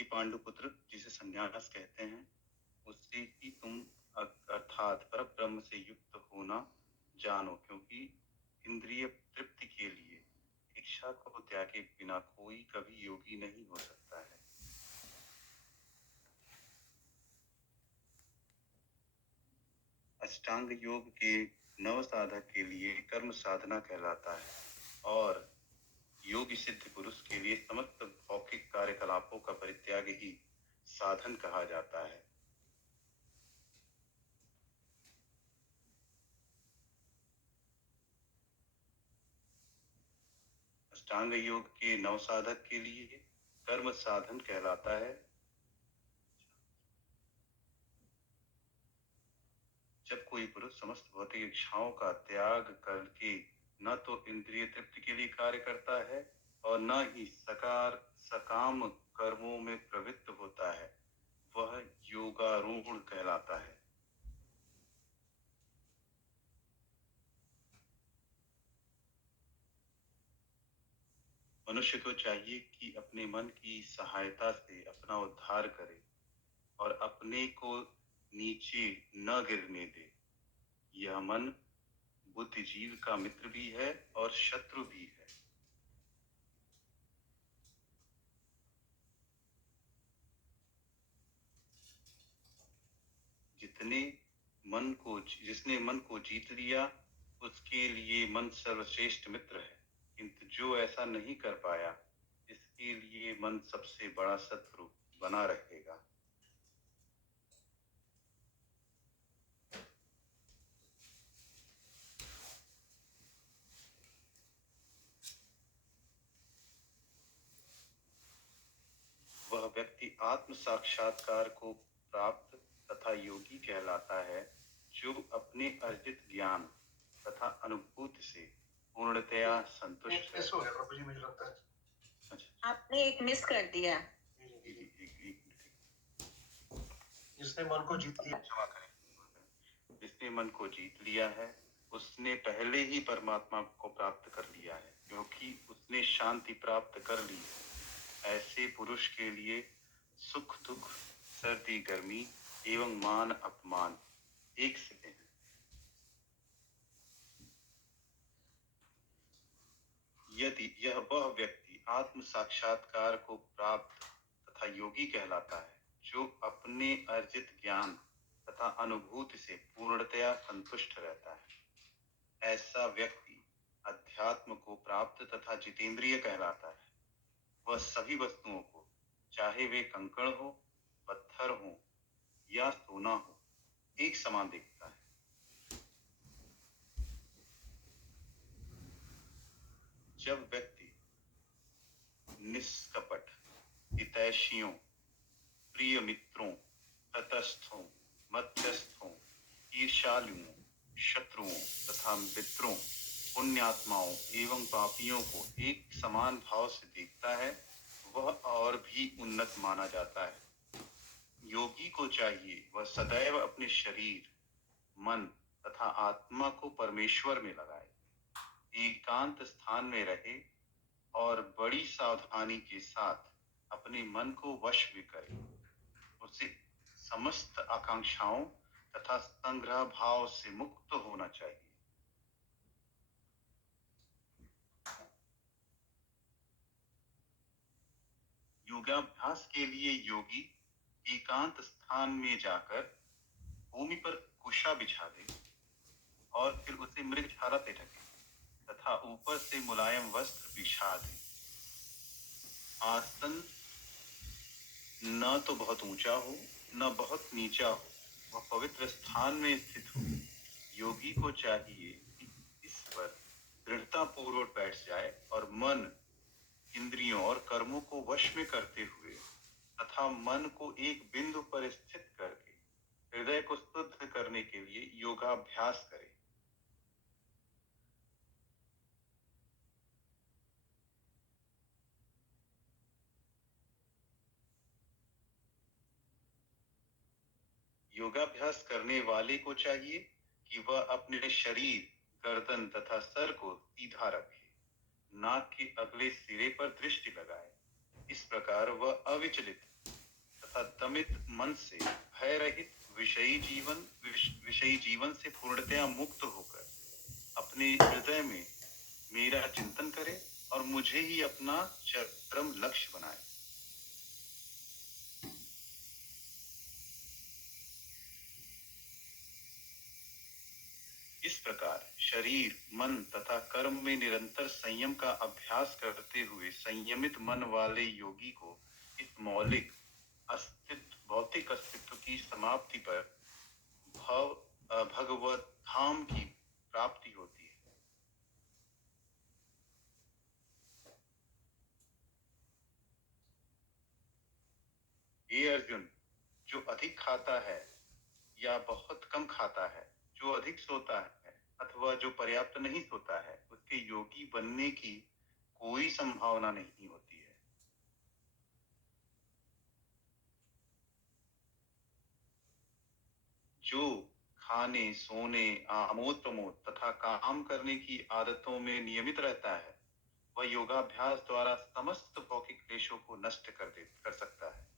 कि पांडुपुत्र, जिसे संन्यास कहते हैं, उससे ही तुम अर्थात पर ब्रह्म से युक्त होना जानो, क्योंकि इंद्रिय तृप्ति के लिए इच्छा को त्यागे बिना कोई कभी योगी नहीं हो सकता है। अष्टांग योग के नव साधक के लिए कर्म साधना कहलाता है और योगी सिद्ध पुरुष के लिए समस्त भौतिक कार्यकलापों का परित्याग ही साधन कहा जाता है। अष्टांग योग के नव साधक के लिए कर्म साधन कहलाता है। जब कोई पुरुष समस्त भौतिक इच्छाओं का त्याग करके न तो इंद्रिय तृप्ति के लिए कार्य करता है और न ही सकाम कर्मों में प्रवृत्त होता है, वह योगारूढ़ कहलाता है। मनुष्य को चाहिए कि अपने मन की सहायता से अपना उद्धार करे और अपने को नीचे न गिरने दे। यह मन बुद्धिजीव का मित्र भी है और शत्रु भी है। जिसने मन को जीत लिया, उसके लिए मन सर्वश्रेष्ठ मित्र है, किंतु जो ऐसा नहीं कर पाया, इसके लिए मन सबसे बड़ा शत्रु बना रहेगा। वह व्यक्ति आत्म साक्षात्कार को प्राप्त तथा योगी कहलाता है, जो अपने अर्जित ज्ञान तथा अनुभूति से पूर्णतया संतुष्ट है। मुझे लगता है आपने एक मिस कर दिया। जिसने मन को जीत लिया, क्षमा करें, जिसने मन को जीत लिया है, उसने पहले ही परमात्मा को प्राप्त कर लिया है, क्योंकि उसने शांति प्राप्त कर ली है। ऐसे पुरुष के लिए सुख दुख, सर्दी गर्मी एवं मान अपमान एक से हैं। यदि यह वह व्यक्ति आत्म साक्षात्कार को प्राप्त तथा योगी कहलाता है, जो अपने अर्जित ज्ञान तथा अनुभूति से पूर्णतया संतुष्ट रहता है। ऐसा व्यक्ति अध्यात्म को प्राप्त तथा जितेंद्रिय कहलाता है। वह सभी वस्तुओं को, चाहे वे कंकड़ हो, पत्थर हो या सोना हो, एक समान देखता है। जब व्यक्ति निष्कपट, हितैषियों, प्रिय मित्रों, तटस्थों, मध्यस्थों, ईर्ष्यालुओं, शत्रुओं तथा मित्रों, पुण्यात्माओं एवं पापियों को एक समान भाव से देखता है, वह और भी उन्नत माना जाता है। योगी को चाहिए वह सदैव अपने शरीर, मन तथा आत्मा को परमेश्वर में लगाए, एकांत स्थान में रहे और बड़ी सावधानी के साथ अपने मन को वश में करे। उसे समस्त आकांक्षाओं तथा संग्रह भाव से मुक्त होना चाहिए। योगाभ्यास के लिए योगी एकांत स्थान में जाकर भूमि पर कुशा बिछा दे और फिर उसे मृगछाला से ढके तथा ऊपर से मुलायम वस्त्र बिछा दे। आसन न तो बहुत ऊंचा हो न बहुत नीचा हो, वह पवित्र स्थान में स्थित हो। योगी को चाहिए कि इस पर दृढ़ता पूर्वक बैठ जाए और मन, इंद्रियों और कर्मों को वश में करते हुए तथा मन को एक बिंदु पर स्थित करके हृदय को शुद्ध करने के लिए योगाभ्यास करे। योगाभ्यास करने वाले को चाहिए कि वह अपने शरीर, गर्दन तथा सर को सीधा रखे, नाक के अगले सिरे पर दृष्टि लगाए। इस प्रकार वह अविचलित तथा दमित मन से भय रहित विषयी जीवन से पूर्णतया मुक्त होकर अपने हृदय में मेरा चिंतन करे और मुझे ही अपना चरम लक्ष्य बनाए। इस प्रकार शरीर, मन तथा कर्म में निरंतर संयम का अभ्यास करते हुए संयमित मन वाले योगी को इस मौलिक भौतिक अस्तित्व की समाप्ति पर भगवत धाम की प्राप्ति होती है। ये अर्जुन, जो अधिक खाता है या बहुत कम खाता है, जो अधिक सोता है अथवा जो पर्याप्त नहीं सोता है, उसके योगी बनने की कोई संभावना नहीं होती है। जो खाने, सोने, आमोद प्रमोद तथा काम करने की आदतों में नियमित रहता है, वह योगाभ्यास द्वारा समस्त भौतिक क्लेशों को नष्ट कर सकता है।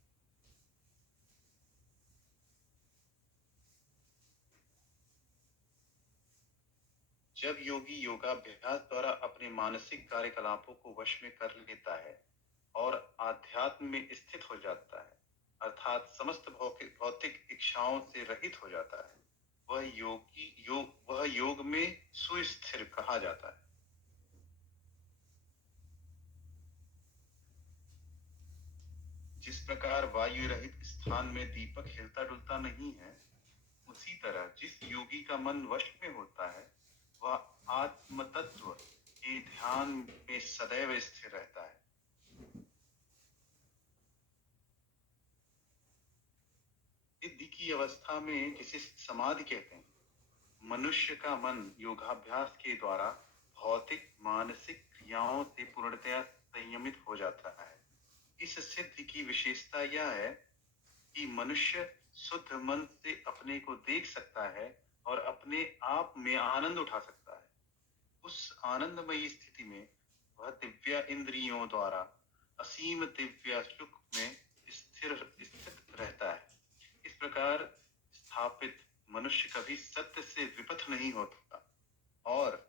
जब योगी योगाभ्यास द्वारा अपने मानसिक कार्यकलापों को वश में कर लेता है और आध्यात्म में स्थित हो जाता है, अर्थात समस्त भौतिक इच्छाओं से रहित हो जाता है, वह योग में सुस्थिर कहा जाता है। जिस प्रकार वायु रहित स्थान में दीपक हिलता डुलता नहीं है, उसी तरह जिस योगी का मन वश में होता है, वह आत्म तत्व के ध्यान में सदैव स्थिर रहता है। सिद्धि की अवस्था में जिसे समाधि कहते हैं, मनुष्य का मन योगाभ्यास के द्वारा भौतिक मानसिक क्रियाओं से पूर्णतया संयमित हो जाता है। इस सिद्धि की विशेषता यह है कि मनुष्य शुद्ध मन से अपने को देख सकता है और अपने आप में आनंद उठा सकता है। उस आनंदमयी स्थिति में वह दिव्य इंद्रियों द्वारा असीम दिव्य सुख में स्थित रहता है। इस प्रकार स्थापित मनुष्य कभी सत्य से विपथ नहीं होता और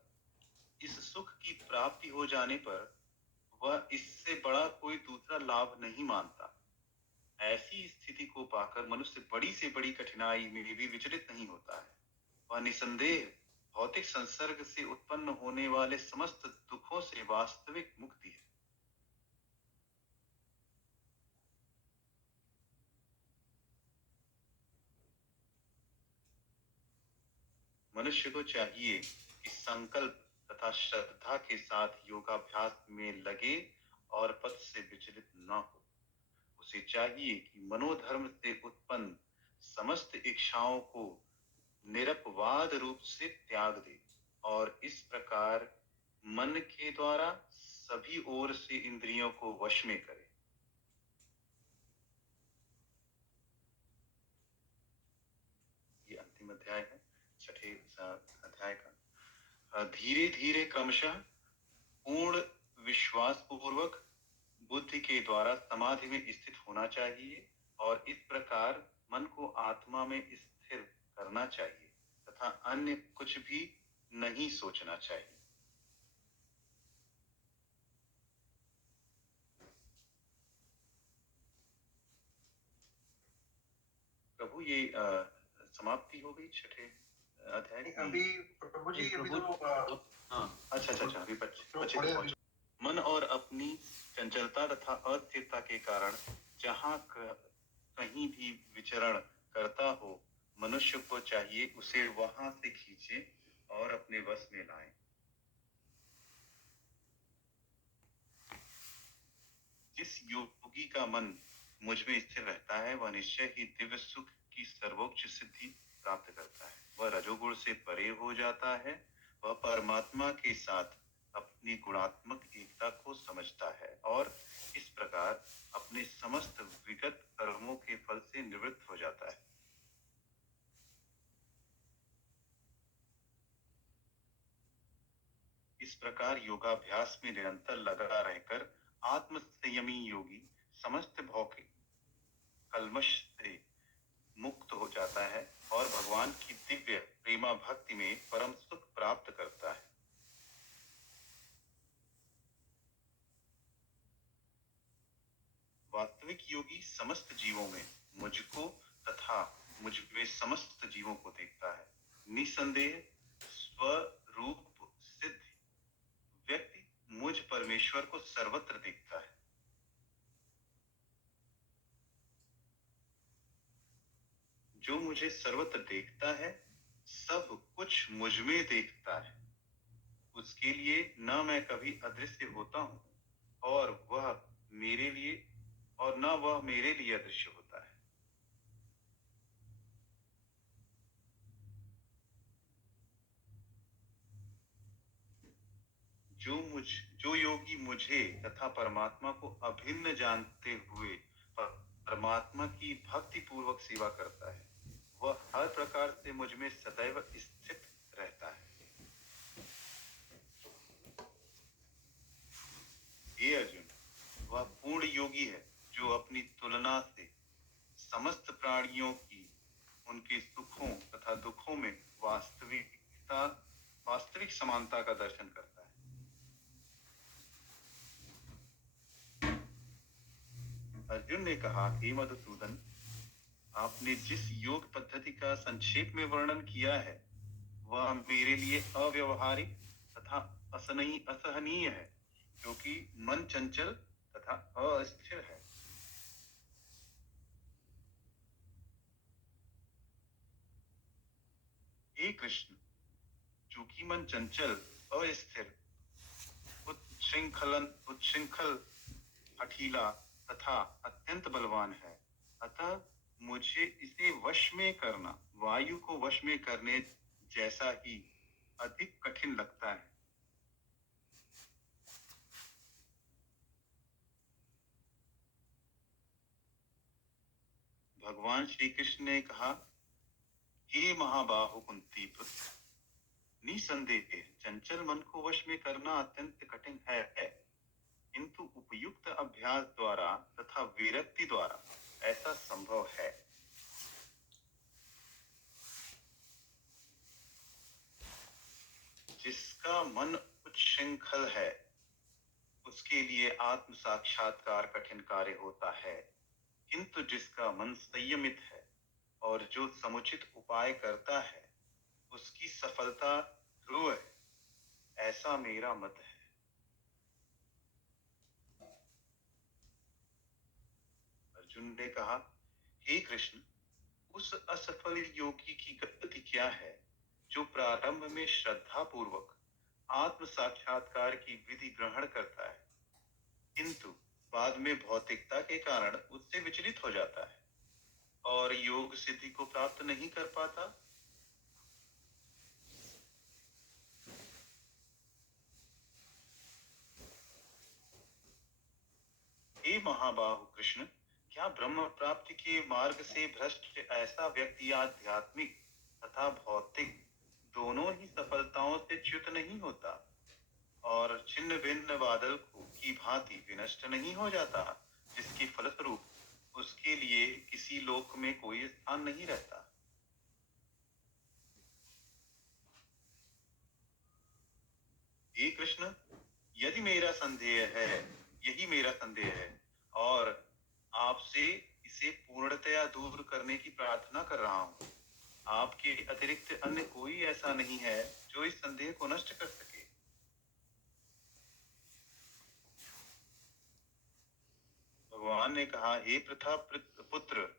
इस सुख की प्राप्ति हो जाने पर वह इससे बड़ा कोई दूसरा लाभ नहीं मानता। ऐसी स्थिति को पाकर मनुष्य बड़ी से बड़ी कठिनाई में भी विचलित नहीं होता है। वह निसंदेह भौतिक संसर्ग से उत्पन्न होने वाले समस्त दुखों से वास्तविक मुक्ति है। मनुष्य को चाहिए कि संकल्प तथा श्रद्धा के साथ योगाभ्यास में लगे और पथ से विचलित न हो। उसे चाहिए कि मनोधर्म से उत्पन्न समस्त इच्छाओं को निरपवाद रूप से त्याग दे और इस प्रकार मन के द्वारा सभी ओर से इंद्रियों को वश में करे। ये अंतिम अध्याय है, छठे अध्याय का। धीरे धीरे क्रमशः पूर्ण विश्वास पूर्वक बुद्धि के द्वारा समाधि में स्थित होना चाहिए और इस प्रकार मन को आत्मा में स्थिर करना चाहिए तथा अन्य कुछ भी नहीं सोचना चाहिए। प्रभु, ये समाप्ति हो गई छठे अध्याय की। अभी प्रभु जी अभी तो हाँ, अच्छा, अभी बच्चे मन और अपनी चंचलता तथा अस्थिरता के कारण जहाँ कहीं भी विचरण करता हो, मनुष्य को चाहिए उसे वहां से खींचे और अपने वश में लाए। जिस योगी का मन मुझ में स्थिर रहता है, वह निश्चय ही दिव्य सुख की सर्वोच्च सिद्धि प्राप्त करता है। वह रजोगुण से परे हो जाता है। वह परमात्मा के साथ अपनी गुणात्मक एकता को समझता है और इस प्रकार अपने समस्त विगत कर्मों के फल से निवृत्त हो जाता है। इस प्रकार योगाभ्यास में निरंतर लगा रहकर आत्म संयमी योगी समस्त भौतिक कल्मश से मुक्त हो जाता है और भगवान की दिव्य प्रेमा भक्ति में परम सुख प्राप्त करता है। वास्तविक योगी समस्त जीवों में मुझको तथा मुझ में समस्त जीवों को देखता है। निसंदेह स्वरूप सिद्ध व्यक्ति मुझ परमेश्वर को सर्वत्र देखता है। जो मुझे सर्वत्र देखता है सब कुछ मुझ में देखता है। उसके लिए न मैं कभी अदृश्य होता हूँ और न वह मेरे लिए अदृश्य होता है। जो योगी मुझे तथा परमात्मा को अभिन्न जानते हुए परमात्मा की भक्ति पूर्वक सेवा करता है, वह हर प्रकार से मुझ में सदैव स्थित रहता है। हे अर्जुन, वह पूर्ण योगी है जो अपनी तुलना से समस्त प्राणियों की उनके सुखों तथा दुखों में वास्तविक समानता का दर्शन करता है। अर्जुन ने कहा, हे मधुसूदन, आपने जिस योग पद्धति का संक्षेप में वर्णन किया है वह मेरे लिए अव्यवहारिक तथा असहनीय है, क्योंकि मन चंचल तथा अस्थिर है। हे कृष्ण, चूंकि मन चंचल, अस्थिर, उच्छृंखल, हठीला तथा अत्यंत बलवान है, अतः मुझे इसे वश में करना वायु को वश में करने जैसा ही अधिक कठिन लगता है। भगवान श्री कृष्ण ने कहा, हे महाबाहु कुंती पुत्र, निसंदेह चंचल मन को वश में करना अत्यंत कठिन है, किंतु उपयुक्त अभ्यास द्वारा तथा विरक्ति द्वारा ऐसा संभव है। जिसका मन उच्छृंखल है उसके लिए आत्म साक्षात्कार कठिन कार्य होता है, किंतु जिसका मन संयमित है और जो समुचित उपाय करता है उसकी सफलता ध्रुव है, ऐसा मेरा मत है। अर्जुन ने कहा, हे कृष्ण, उस असफल योगी की गति क्या है जो प्रारंभ में श्रद्धा पूर्वक आत्म साक्षात्कार की विधि ग्रहण करता है, किंतु बाद में भौतिकता के कारण उससे विचलित हो जाता है और योग सिद्धि को प्राप्त नहीं कर पाता। हे महाबाहु कृष्ण, क्या ब्रह्म प्राप्ति के मार्ग से भ्रष्ट ऐसा व्यक्ति आध्यात्मिक तथा भौतिक दोनों ही सफलताओं से च्युत नहीं होता और छिन्न भिन्न बादल की भांति विनष्ट नहीं हो जाता, जिसके फलस्वरूप उसके लिए किसी लोक में कोई स्थान नहीं रहता। हे कृष्ण, यदि यही मेरा संदेह है और आपसे इसे पूर्णतया दूर करने की प्रार्थना कर रहा हूँ। आपके अतिरिक्त अन्य कोई ऐसा नहीं है जो इस संदेह को नष्ट कर सके। भगवान ने कहा, हे पृथा पुत्र,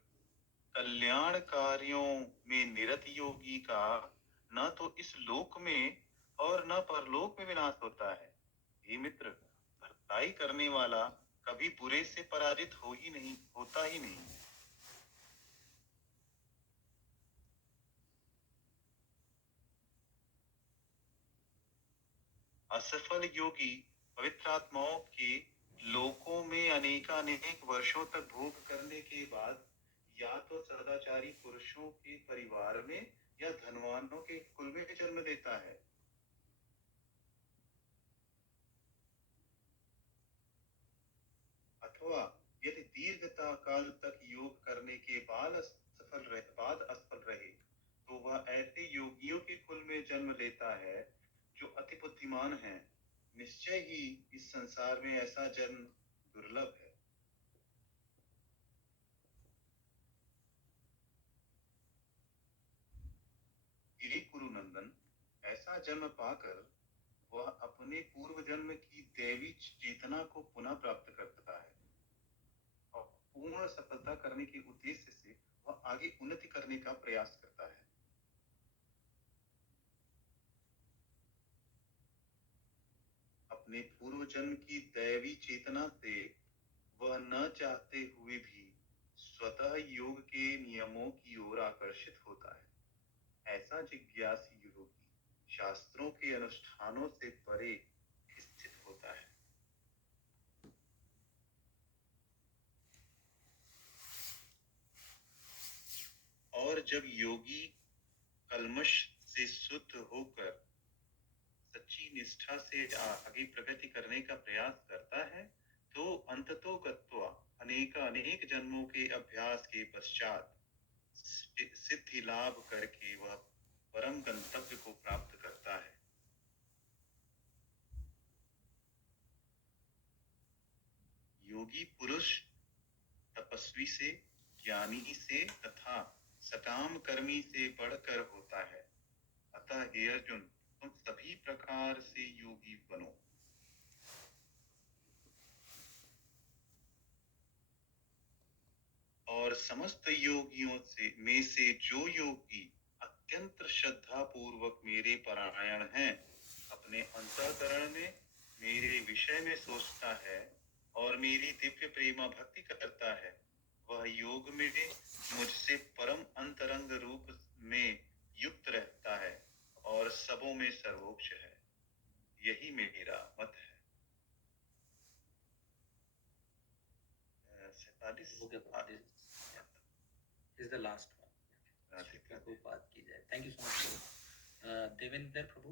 कल्याण कार्यों में निरत योगी का न तो इस लोक में और न परलोक में विनाश होता है। हे मित्र, भलाई करने वाला कभी बुरे से पराजित होता ही नहीं। असफल योगी पवित्र आत्माओं के लोकों में अनेकानेक वर्षों तक भोग करने के बाद या तो सदाचारी पुरुषों के परिवार में या धनवानों के कुल में जन्म देता है, अथवा यदि दीर्घता काल तक योग करने के बाद असफल रहे तो वह ऐसे योगियों के कुल में जन्म लेता है जो अति बुद्धिमान हैं। निश्चय ही इस संसार में ऐसा जन्म दुर्लभ है। हे कुरुनंदन, ऐसा जन्म पाकर वह अपने पूर्व जन्म की दैवी चेतना को पुनः प्राप्त करता है और पूर्ण सफलता करने के उद्देश्य से वह आगे उन्नति करने का प्रयास करता है। अपने पूर्व जन्म की दैवी चेतना से वह न चाहते हुए भी स्वतः योग के नियमों की ओर आकर्षित होता है। ऐसा जिज्ञासी योगी शास्त्रों के अनुष्ठानों से परे स्थित होता है। और जब योगी कल्मश से शुद्ध होकर सच्ची निष्ठा से आगे प्रगति करने का प्रयास करता है तो अंततो गत्वा अनेक जन्मों के अभ्यास के पश्चात सिद्धि लाभ करके वह परम गंतव्य को प्राप्त करता है। योगी पुरुष तपस्वी से, ज्ञानी से तथा सकाम कर्मी से बढ़कर होता है। अतः हे अर्जुन, तुम सभी प्रकार से योगी बनो। और समस्त योगियों में से जो योगी अत्यंत श्रद्धा पूर्वक मेरे परायण हैं, अपने अंतःकरण में मेरे विषय में सोचता है और मेरी दिव्य प्रेमा भक्ति करता है, वह योग में मुझसे परम अंतरंग रूप में युक्त रहता है और सबों में सर्वोच्च है। यही मेरा मत है। 47 is the last one. Radhika को बात की जाए। Thank you so much. Devendra Prabhu.